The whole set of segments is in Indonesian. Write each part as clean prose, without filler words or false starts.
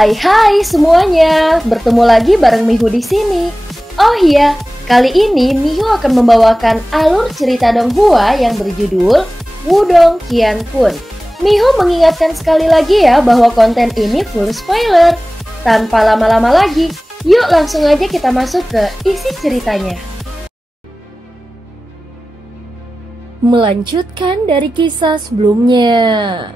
Hai semuanya, bertemu lagi bareng Mihu di sini. Oh iya, kali ini Mihu akan membawakan alur cerita Donghua yang berjudul Wudong Qiankun. Mihu mengingatkan sekali lagi ya bahwa konten ini full spoiler. Tanpa lama-lama lagi, yuk langsung aja kita masuk ke isi ceritanya. Melanjutkan dari kisah sebelumnya.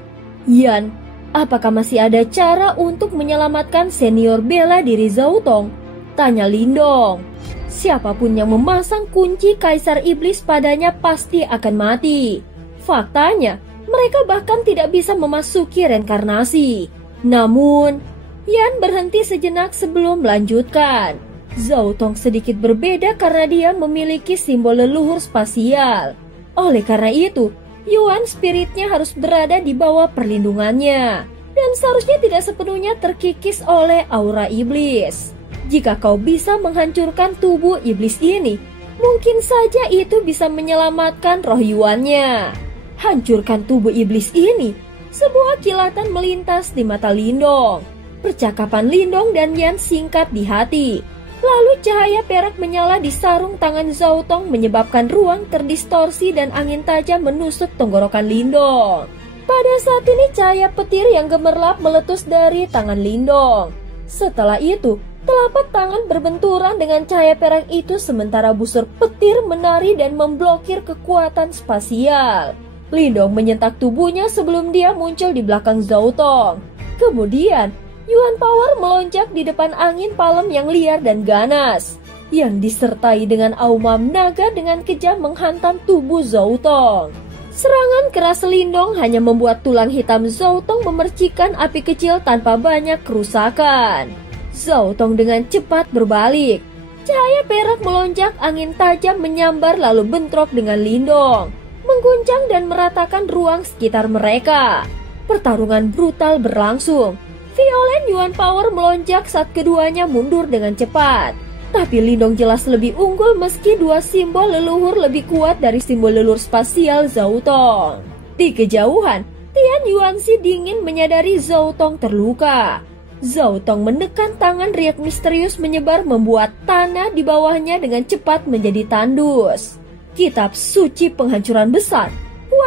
Yan, apakah masih ada cara untuk menyelamatkan senior bela diri Zhao Tong? Tanya Lindong. Siapapun yang memasang kunci Kaisar Iblis padanya pasti akan mati. Faktanya, mereka bahkan tidak bisa memasuki reinkarnasi. Namun, Yan berhenti sejenak sebelum melanjutkan. Zhao Tong sedikit berbeda karena dia memiliki simbol leluhur spasial. Oleh karena itu, Yuan spiritnya harus berada di bawah perlindungannya dan seharusnya tidak sepenuhnya terkikis oleh aura iblis. Jika kau bisa menghancurkan tubuh iblis ini, mungkin saja itu bisa menyelamatkan roh Yuannya. Hancurkan tubuh iblis ini. Sebuah kilatan melintas di mata Lindong. Percakapan Lindong dan Yan singkat di hati. Lalu cahaya perak menyala di sarung tangan Zhao Tong menyebabkan ruang terdistorsi dan angin tajam menusuk tenggorokan Lindong. Pada saat ini cahaya petir yang gemerlap meletus dari tangan Lindong. Setelah itu, telapak tangan berbenturan dengan cahaya perak itu sementara busur petir menari dan memblokir kekuatan spasial. Lindong menyentak tubuhnya sebelum dia muncul di belakang Zhao Tong. Kemudian, Yuan Power melonjak di depan angin palem yang liar dan ganas, yang disertai dengan aumam naga dengan kejam menghantam tubuh Zhao Tong. Serangan keras Lindong hanya membuat tulang hitam Zhao Tong memercikan api kecil tanpa banyak kerusakan. Zhao Tong dengan cepat berbalik. Cahaya perak melonjak, angin tajam menyambar lalu bentrok dengan Lindong, mengguncang dan meratakan ruang sekitar mereka. Pertarungan brutal berlangsung. Violen Yuan Power melonjak saat keduanya mundur dengan cepat. Tapi Lindong jelas lebih unggul meski dua simbol leluhur lebih kuat dari simbol leluhur spasial Zhao Tong. Di kejauhan, Tian Yuanxi dingin menyadari Zhao Tong terluka. Zhao Tong menekan tangan, riak misterius menyebar membuat tanah di bawahnya dengan cepat menjadi tandus. Kitab suci penghancuran besar.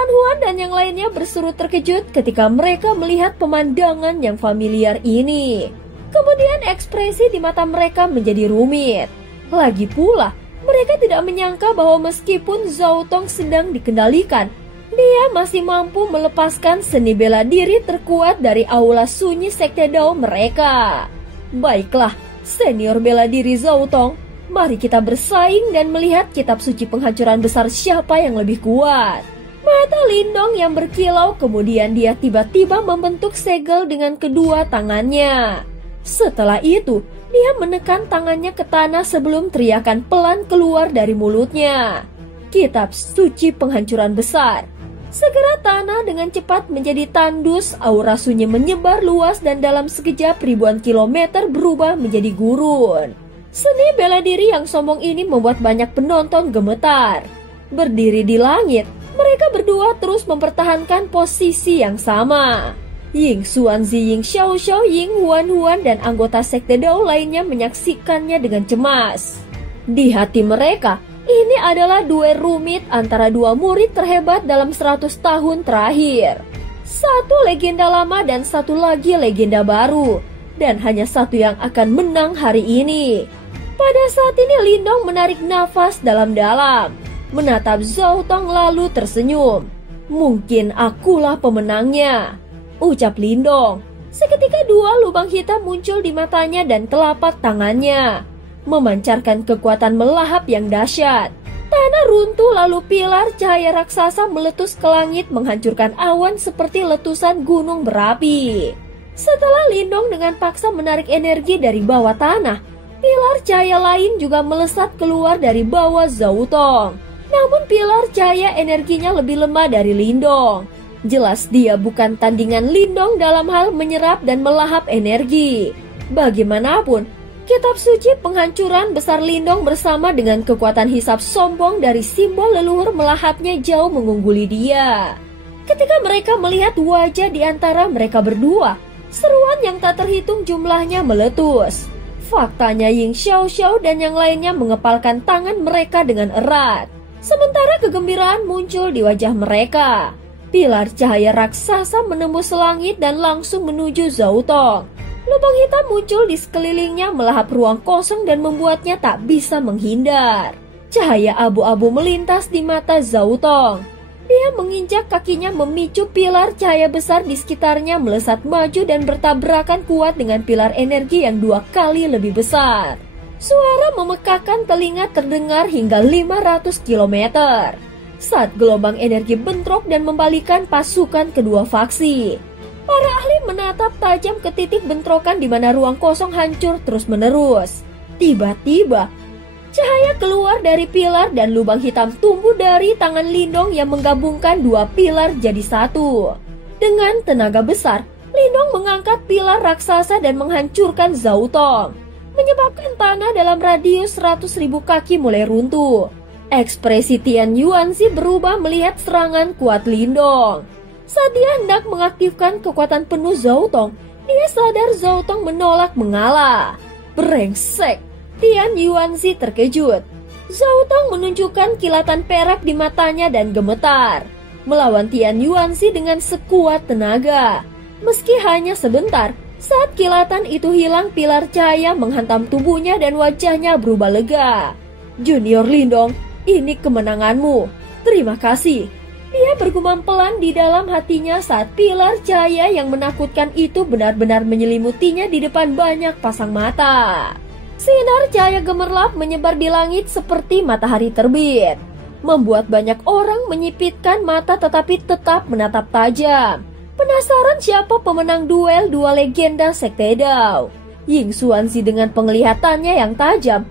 Huan dan yang lainnya berseru terkejut ketika mereka melihat pemandangan yang familiar ini. Kemudian ekspresi di mata mereka menjadi rumit. Lagi pula, mereka tidak menyangka bahwa meskipun Zhao Tong sedang dikendalikan, dia masih mampu melepaskan seni bela diri terkuat dari aula sunyi Sekte Dao mereka. Baiklah, senior bela diri Zhao Tong, mari kita bersaing dan melihat kitab suci penghancuran besar siapa yang lebih kuat. Mata Lindong yang berkilau, kemudian dia tiba-tiba membentuk segel dengan kedua tangannya. Setelah itu, dia menekan tangannya ke tanah sebelum teriakan pelan keluar dari mulutnya. Kitab suci penghancuran besar. Segera tanah dengan cepat menjadi tandus, aura sunyi menyebar luas dan dalam sekejap ribuan kilometer berubah menjadi gurun. Seni bela diri yang sombong ini membuat banyak penonton gemetar. Berdiri di langit, mereka berdua terus mempertahankan posisi yang sama. Ying Xuanzi, Ying Xiaoxiao, Ying Huan dan anggota Sekte Dao lainnya menyaksikannya dengan cemas. Di hati mereka, ini adalah duel rumit antara dua murid terhebat dalam 100 tahun terakhir. Satu legenda lama dan satu lagi legenda baru. Dan hanya satu yang akan menang hari ini. Pada saat ini Lindong menarik nafas dalam-dalam, menatap Zhao Tong lalu tersenyum. Mungkin akulah pemenangnya, ucap Lindong. Seketika dua lubang hitam muncul di matanya dan telapak tangannya, memancarkan kekuatan melahap yang dahsyat. Tanah runtuh lalu pilar cahaya raksasa meletus ke langit menghancurkan awan seperti letusan gunung berapi. Setelah Lindong dengan paksa menarik energi dari bawah tanah, pilar cahaya lain juga melesat keluar dari bawah Zhao Tong. Namun pilar cahaya energinya lebih lemah dari Lindong. Jelas dia bukan tandingan Lindong dalam hal menyerap dan melahap energi. Bagaimanapun, kitab suci penghancuran besar Lindong bersama dengan kekuatan hisap sombong dari simbol leluhur melahapnya jauh mengungguli dia. Ketika mereka melihat wajah di antara mereka berdua, Seruan yang tak terhitung jumlahnya meletus. Faktanya Ying Xiaoxiao dan yang lainnya mengepalkan tangan mereka dengan erat. Sementara kegembiraan muncul di wajah mereka. Pilar cahaya raksasa menembus langit dan langsung menuju Zhao Tong. Lubang hitam muncul di sekelilingnya melahap ruang kosong dan membuatnya tak bisa menghindar. Cahaya abu-abu melintas di mata Zhao Tong. Dia menginjak kakinya memicu pilar cahaya besar di sekitarnya melesat maju dan bertabrakan kuat dengan pilar energi yang 2 kali lebih besar. Suara memekakan telinga terdengar hingga 500 km. Saat gelombang energi bentrok dan membalikan pasukan kedua faksi. Para ahli menatap tajam ke titik bentrokan di mana ruang kosong hancur terus-menerus. Tiba-tiba, cahaya keluar dari pilar dan lubang hitam tumbuh dari tangan Lindong yang menggabungkan 2 pilar jadi satu. Dengan tenaga besar, Lindong mengangkat pilar raksasa dan menghancurkan Zhao Tong, menyebabkan tanah dalam radius 100.000 kaki mulai runtuh. Ekspresi Tian Yuanzi berubah melihat serangan kuat Lindong. Saat dia hendak mengaktifkan kekuatan penuh Zhao Tong, dia sadar Zhao Tong menolak mengalah. Brengsek! Tian Yuanzi terkejut. Zhao Tong menunjukkan kilatan perak di matanya dan gemetar, melawan Tian Yuanzi dengan sekuat tenaga. Meski hanya sebentar, saat kilatan itu hilang, pilar cahaya menghantam tubuhnya dan wajahnya berubah lega. Junior Lindong, ini kemenanganmu. Terima kasih. Dia bergumam pelan di dalam hatinya saat pilar cahaya yang menakutkan itu benar-benar menyelimutinya di depan banyak pasang mata. Sinar cahaya gemerlap menyebar di langit seperti matahari terbit, membuat banyak orang menyipitkan mata tetapi tetap menatap tajam. Penasaran siapa pemenang duel 2 legenda Sekte Dao. Ying Xuanzi dengan penglihatannya yang tajam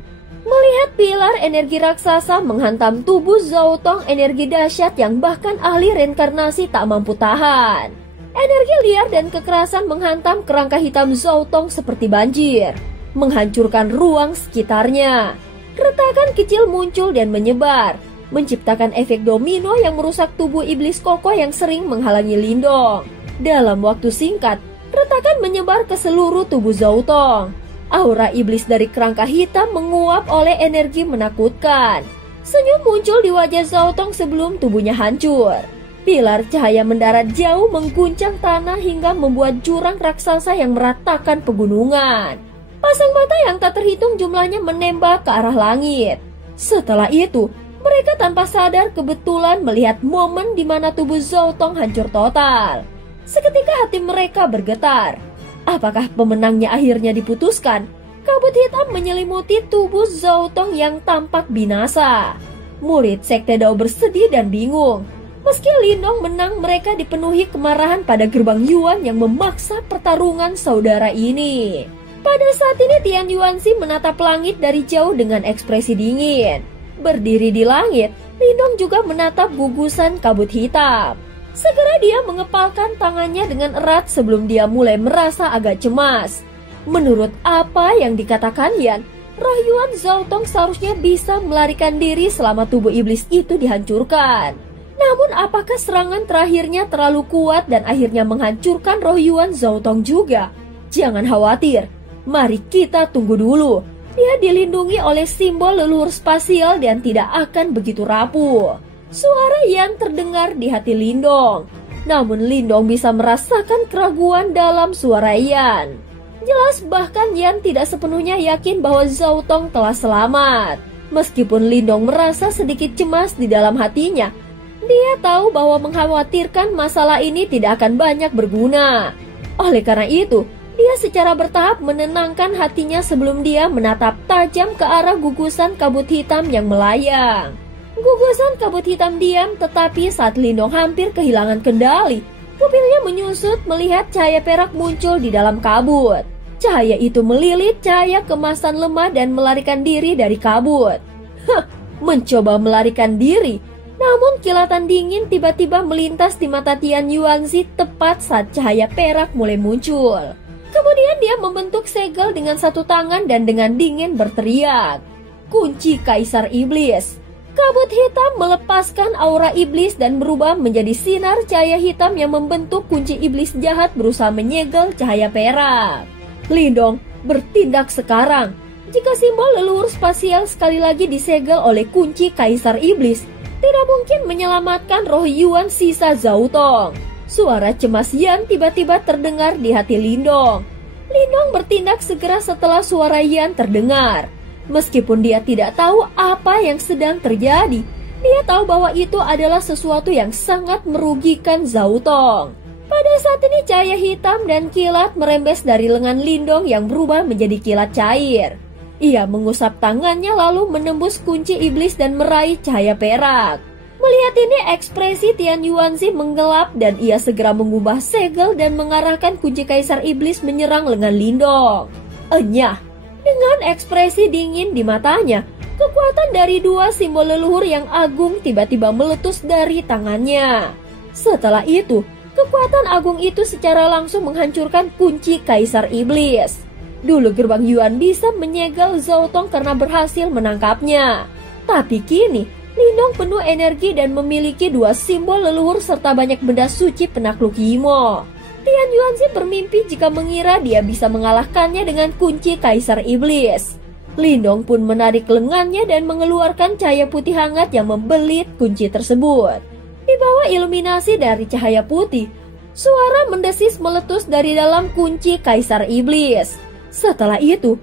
melihat pilar energi raksasa menghantam tubuh Zhao Tong, energi dahsyat yang bahkan ahli reinkarnasi tak mampu tahan. Energi liar dan kekerasan menghantam kerangka hitam Zhao Tong seperti banjir, menghancurkan ruang sekitarnya. Retakan kecil muncul dan menyebar, menciptakan efek domino yang merusak tubuh iblis kokoh yang sering menghalangi Lindong. Dalam waktu singkat, retakan menyebar ke seluruh tubuh Zhao Tong. Aura iblis dari kerangka hitam menguap oleh energi menakutkan. Senyum muncul di wajah Zhao Tong sebelum tubuhnya hancur. Pilar cahaya mendarat jauh mengguncang tanah hingga membuat jurang raksasa yang meratakan pegunungan. Pasang mata yang tak terhitung jumlahnya menembak ke arah langit. Setelah itu, mereka tanpa sadar kebetulan melihat momen di mana tubuh Zhao Tong hancur total. Seketika hati mereka bergetar. Apakah pemenangnya akhirnya diputuskan? Kabut hitam menyelimuti tubuh Zhao Tong yang tampak binasa. Murid Sekte Dao bersedih dan bingung. Meski Lindong menang, mereka dipenuhi kemarahan pada gerbang Yuan yang memaksa pertarungan saudara ini. Pada saat ini Tian Yuanzi menatap langit dari jauh dengan ekspresi dingin. Berdiri di langit, Lindong juga menatap gugusan kabut hitam. Segera dia mengepalkan tangannya dengan erat sebelum dia mulai merasa agak cemas. Menurut apa yang dikatakan Yan, roh Yuan Zhao Tong seharusnya bisa melarikan diri selama tubuh iblis itu dihancurkan. Namun apakah serangan terakhirnya terlalu kuat dan akhirnya menghancurkan roh Yuan Zhao Tong juga? Jangan khawatir, mari kita tunggu dulu. Dia dilindungi oleh simbol leluhur spasial dan tidak akan begitu rapuh. Suara Yan terdengar di hati Lindong. Namun Lindong bisa merasakan keraguan dalam suara Yan. Jelas bahkan Yan tidak sepenuhnya yakin bahwa Zhao Tong telah selamat. Meskipun Lindong merasa sedikit cemas di dalam hatinya, dia tahu bahwa mengkhawatirkan masalah ini tidak akan banyak berguna. Oleh karena itu, dia secara bertahap menenangkan hatinya sebelum dia menatap tajam ke arah gugusan kabut hitam yang melayang. Gugusan kabut hitam diam, tetapi saat Lindong hampir kehilangan kendali, pupilnya menyusut melihat cahaya perak muncul di dalam kabut. Cahaya itu melilit cahaya kemasan lemah dan melarikan diri dari kabut. Mencoba melarikan diri. Namun kilatan dingin tiba-tiba melintas di mata Tian Yuanzi tepat saat cahaya perak mulai muncul. Kemudian dia membentuk segel dengan satu tangan dan dengan dingin berteriak, "Kunci Kaisar Iblis!" Kabut hitam melepaskan aura iblis dan berubah menjadi sinar cahaya hitam yang membentuk kunci iblis jahat berusaha menyegel cahaya perak. Lindong, bertindak sekarang. Jika simbol leluhur spasial sekali lagi disegel oleh kunci kaisar iblis, tidak mungkin menyelamatkan roh Yuan sisa Zautong. Suara cemas Yan tiba-tiba terdengar di hati Lindong. Lindong bertindak segera setelah suara Yan terdengar. Meskipun dia tidak tahu apa yang sedang terjadi, dia tahu bahwa itu adalah sesuatu yang sangat merugikan Zautong. Pada saat ini cahaya hitam dan kilat merembes dari lengan Lindong yang berubah menjadi kilat cair. Ia mengusap tangannya lalu menembus kunci iblis dan meraih cahaya perak. Melihat ini ekspresi Tian Yuanzi menggelap dan ia segera mengubah segel dan mengarahkan kunci kaisar iblis menyerang lengan Lindong. Enyah. Dengan ekspresi dingin di matanya, kekuatan dari dua simbol leluhur yang agung tiba-tiba meletus dari tangannya. Setelah itu, kekuatan agung itu secara langsung menghancurkan kunci kaisar iblis. Dulu gerbang Yuan bisa menyegel Zautong karena berhasil menangkapnya. Tapi kini, Lindong penuh energi dan memiliki dua simbol leluhur serta banyak benda suci penakluk Yimo. Tian Yuanzi bermimpi jika mengira dia bisa mengalahkannya dengan kunci kaisar iblis. Lindong pun menarik lengannya dan mengeluarkan cahaya putih hangat yang membelit kunci tersebut. Di bawah iluminasi dari cahaya putih, suara mendesis meletus dari dalam kunci kaisar iblis. Setelah itu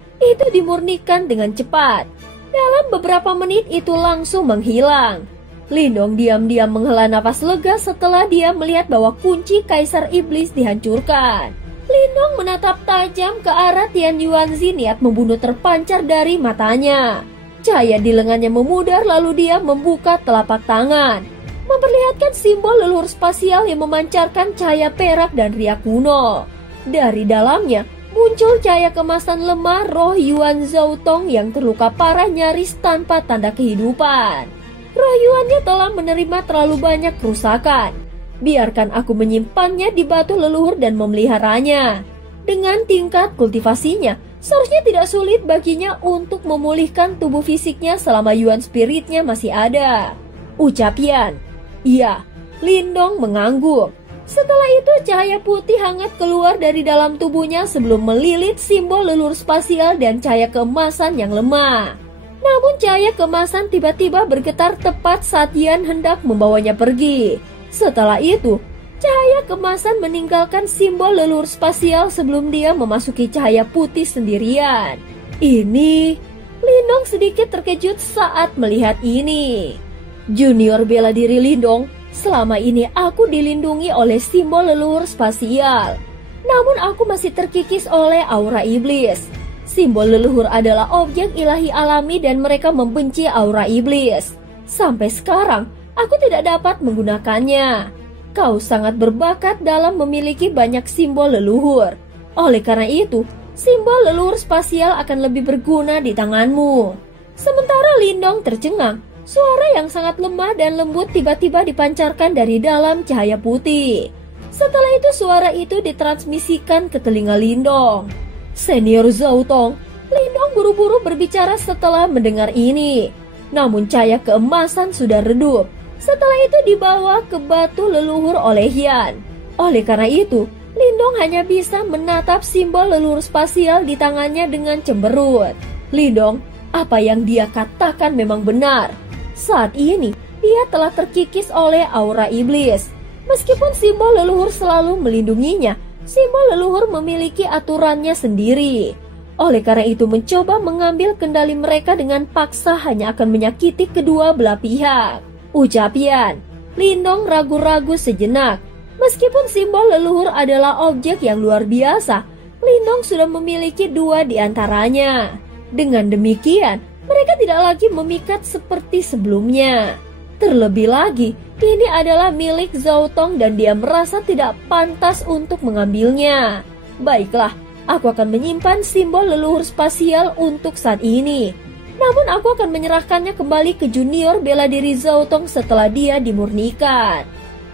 dimurnikan dengan cepat. Dalam beberapa menit itu langsung menghilang. Lindong diam-diam menghela nafas lega setelah dia melihat bahwa kunci kaisar iblis dihancurkan. Lindong menatap tajam ke arah Tian Yuanzi, niat membunuh terpancar dari matanya. Cahaya di lengannya memudar lalu dia membuka telapak tangan, memperlihatkan simbol leluhur spasial yang memancarkan cahaya perak dan riak kuno. Dari dalamnya muncul cahaya kemasan lemah roh Yuan Zautong yang terluka parah nyaris tanpa tanda kehidupan. Roh Yuannya telah menerima terlalu banyak kerusakan. Biarkan aku menyimpannya di batu leluhur dan memeliharanya. Dengan tingkat kultivasinya, seharusnya tidak sulit baginya untuk memulihkan tubuh fisiknya selama Yuan spiritnya masih ada. Ucap Yan. Iya, Lindong mengangguk. Setelah itu cahaya putih hangat keluar dari dalam tubuhnya sebelum melilit simbol leluhur spasial dan cahaya keemasan yang lemah. Namun cahaya kemasan tiba-tiba bergetar tepat saat Yan hendak membawanya pergi. Setelah itu, cahaya kemasan meninggalkan simbol leluhur spasial sebelum dia memasuki cahaya putih sendirian. Lindong sedikit terkejut saat melihat ini. Junior bela diri Lindong, selama ini aku dilindungi oleh simbol leluhur spasial. Namun aku masih terkikis oleh aura iblis. Simbol leluhur adalah objek ilahi alami dan mereka membenci aura iblis. Sampai sekarang, aku tidak dapat menggunakannya. Kau sangat berbakat dalam memiliki banyak simbol leluhur. Oleh karena itu, simbol leluhur spasial akan lebih berguna di tanganmu. Sementara Lindong tercengang, suara yang sangat lemah dan lembut tiba-tiba dipancarkan dari dalam cahaya putih. Setelah itu suara itu ditransmisikan ke telinga Lindong. Senior Zautong, Lindong buru-buru berbicara setelah mendengar ini. Namun cahaya keemasan sudah redup. Setelah itu dibawa ke batu leluhur oleh Yan. Oleh karena itu, Lindong hanya bisa menatap simbol leluhur spasial di tangannya dengan cemberut. Lindong, apa yang dia katakan memang benar. Saat ini, dia telah terkikis oleh aura iblis. Meskipun simbol leluhur selalu melindunginya, simbol leluhur memiliki aturannya sendiri. Oleh karena itu mencoba mengambil kendali mereka dengan paksa hanya akan menyakiti kedua belah pihak. Ucap Yan. Lindong ragu-ragu sejenak. Meskipun simbol leluhur adalah objek yang luar biasa, Lindong sudah memiliki dua di antaranya. Dengan demikian, mereka tidak lagi memikat seperti sebelumnya. Terlebih lagi, ini adalah milik Zautong dan dia merasa tidak pantas untuk mengambilnya. Baiklah, aku akan menyimpan simbol leluhur spasial untuk saat ini. Namun aku akan menyerahkannya kembali ke junior bela diri Zautong setelah dia dimurnikan.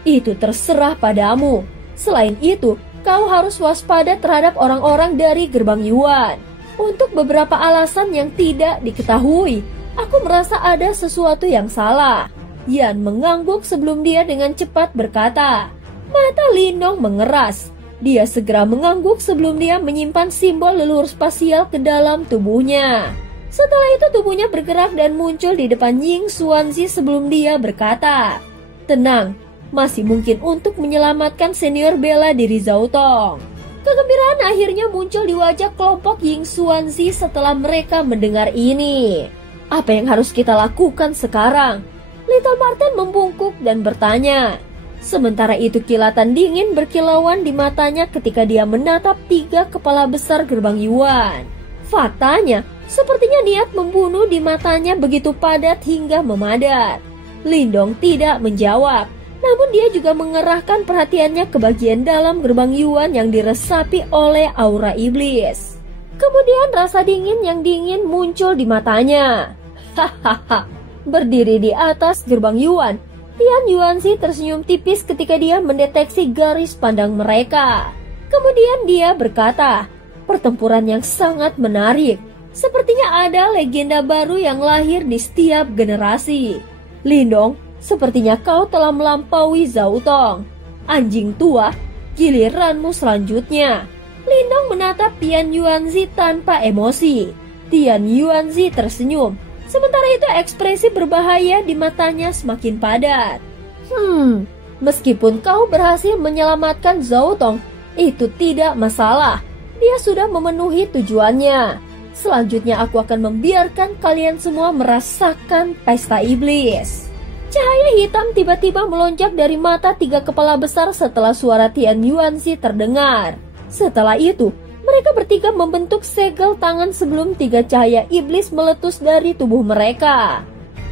Itu terserah padamu. Selain itu, kau harus waspada terhadap orang-orang dari gerbang Yuan. Untuk beberapa alasan yang tidak diketahui, Aku merasa ada sesuatu yang salah. Yan mengangguk sebelum dia dengan cepat berkata. Mata Lindong mengeras. Dia segera mengangguk sebelum dia menyimpan simbol leluhur spasial ke dalam tubuhnya. Setelah itu tubuhnya bergerak dan muncul di depan Ying Xuanzi sebelum dia berkata, tenang, masih mungkin untuk menyelamatkan senior bela diri Zhao Tong. Kegembiraan akhirnya muncul di wajah kelompok Ying Xuanzi setelah mereka mendengar ini. Apa yang harus kita lakukan sekarang? Little Marten membungkuk dan bertanya. Sementara itu kilatan dingin berkilauan di matanya ketika dia menatap 3 kepala besar gerbang Yuan. Faktanya, sepertinya niat membunuh di matanya begitu padat hingga memadat. Lindong tidak menjawab, namun dia juga mengerahkan perhatiannya ke bagian dalam gerbang Yuan yang diresapi oleh aura iblis. Kemudian rasa dingin yang dingin muncul di matanya. Hahaha, berdiri di atas gerbang Yuan, Tian Yuanzi tersenyum tipis ketika dia mendeteksi garis pandang mereka. Kemudian dia berkata, pertempuran yang sangat menarik. Sepertinya ada legenda baru yang lahir di setiap generasi. Lindong, sepertinya kau telah melampaui Zhao Tong. Anjing tua, giliranmu selanjutnya. Lindong menatap Tian Yuanzi tanpa emosi. Tian Yuanzi tersenyum. Sementara itu ekspresi berbahaya di matanya semakin padat. Meskipun kau berhasil menyelamatkan Zhao Tong, itu tidak masalah. Dia sudah memenuhi tujuannya. Selanjutnya aku akan membiarkan kalian semua merasakan pesta iblis. Cahaya hitam tiba-tiba melonjak dari mata 3 kepala besar setelah suara Tian Yuanzi terdengar. Setelah itu, mereka bertiga membentuk segel tangan sebelum 3 cahaya iblis meletus dari tubuh mereka.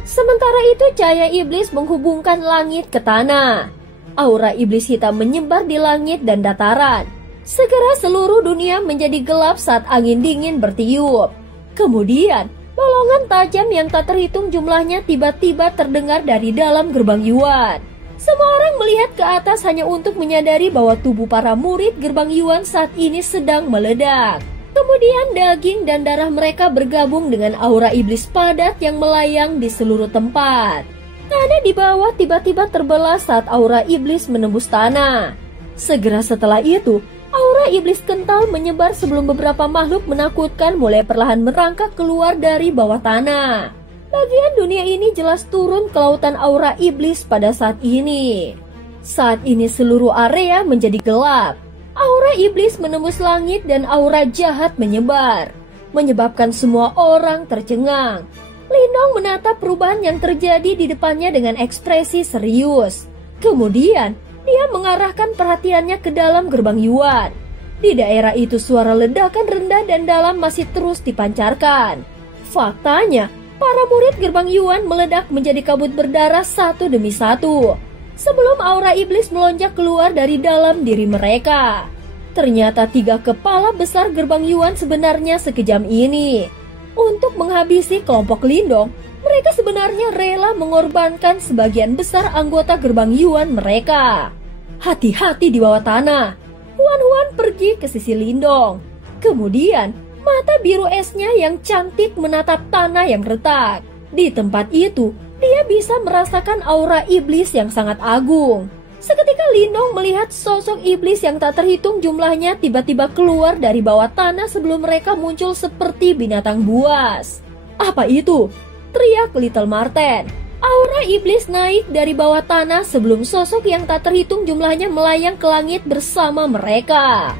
Sementara itu cahaya iblis menghubungkan langit ke tanah. Aura iblis hitam menyebar di langit dan dataran. Segera seluruh dunia menjadi gelap saat angin dingin bertiup. Kemudian, lolongan tajam yang tak terhitung jumlahnya tiba-tiba terdengar dari dalam gerbang Yuan. Semua orang melihat ke atas hanya untuk menyadari bahwa tubuh para murid gerbang Yuan saat ini sedang meledak. Kemudian daging dan darah mereka bergabung dengan aura iblis padat yang melayang di seluruh tempat. Tanah di bawah tiba-tiba terbelah saat aura iblis menembus tanah. Segera setelah itu, aura iblis kental menyebar sebelum beberapa makhluk menakutkan mulai perlahan merangkak keluar dari bawah tanah. Bagian dunia ini jelas turun ke lautan aura iblis pada saat ini. Saat ini seluruh area menjadi gelap. Aura iblis menembus langit dan aura jahat menyebar, menyebabkan semua orang tercengang. Lindong menatap perubahan yang terjadi di depannya dengan ekspresi serius. Kemudian, dia mengarahkan perhatiannya ke dalam gerbang Yuan. Di daerah itu suara ledakan rendah dan dalam masih terus dipancarkan. Faktanya, para murid gerbang Yuan meledak menjadi kabut berdarah satu demi satu. Sebelum aura iblis melonjak keluar dari dalam diri mereka. Ternyata 3 kepala besar gerbang Yuan sebenarnya sekejam ini. Untuk menghabisi kelompok Lindong, mereka sebenarnya rela mengorbankan sebagian besar anggota gerbang Yuan mereka. Hati-hati di bawah tanah. Huan pergi ke sisi Lindong. Kemudian, mata biru esnya yang cantik menatap tanah yang retak. Di tempat itu, dia bisa merasakan aura iblis yang sangat agung. Seketika Lindong melihat sosok iblis yang tak terhitung jumlahnya tiba-tiba keluar dari bawah tanah sebelum mereka muncul seperti binatang buas. Apa itu? Teriak Little Marten. Aura iblis naik dari bawah tanah sebelum sosok yang tak terhitung jumlahnya melayang ke langit bersama mereka.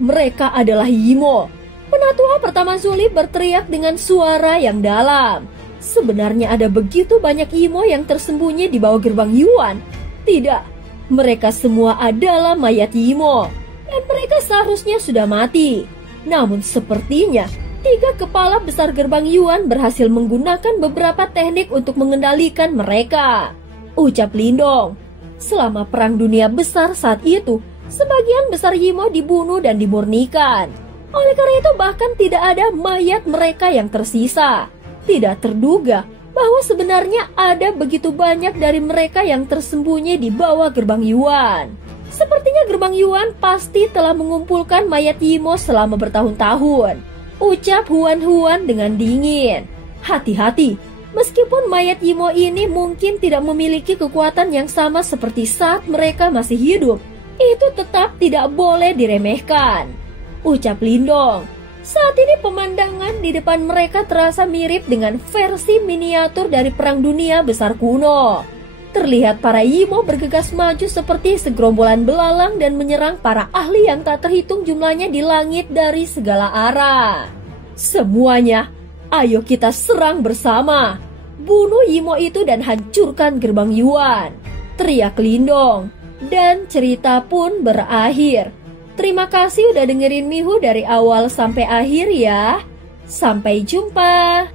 Mereka adalah Yimo. Penatua pertama Zuli berteriak dengan suara yang dalam. Sebenarnya ada begitu banyak Yimo yang tersembunyi di bawah gerbang Yuan. Tidak, mereka semua adalah mayat Yimo. Dan mereka seharusnya sudah mati. Namun sepertinya 3 kepala besar gerbang Yuan berhasil menggunakan beberapa teknik untuk mengendalikan mereka. Ucap Lindong. Selama perang dunia besar saat itu, sebagian besar Yimo dibunuh dan dimurnikan. Oleh karena itu bahkan tidak ada mayat mereka yang tersisa. Tidak terduga bahwa sebenarnya ada begitu banyak dari mereka yang tersembunyi di bawah gerbang Yuan. Sepertinya gerbang Yuan pasti telah mengumpulkan mayat Yimo selama bertahun-tahun. Ucap Huan dengan dingin. Hati-hati, Meskipun mayat Yimo ini mungkin tidak memiliki kekuatan yang sama seperti saat mereka masih hidup, itu tetap tidak boleh diremehkan, ucap Lindong. Saat ini pemandangan di depan mereka terasa mirip dengan versi miniatur dari Perang Dunia Besar kuno. Terlihat para Yimo bergegas maju seperti segerombolan belalang dan menyerang para ahli yang tak terhitung jumlahnya di langit dari segala arah. Semuanya, ayo kita serang bersama. Bunuh Yimo itu dan hancurkan gerbang Yuan, teriak Lindong. Dan cerita pun berakhir. Terima kasih udah dengerin Mihu dari awal sampai akhir ya. Sampai jumpa.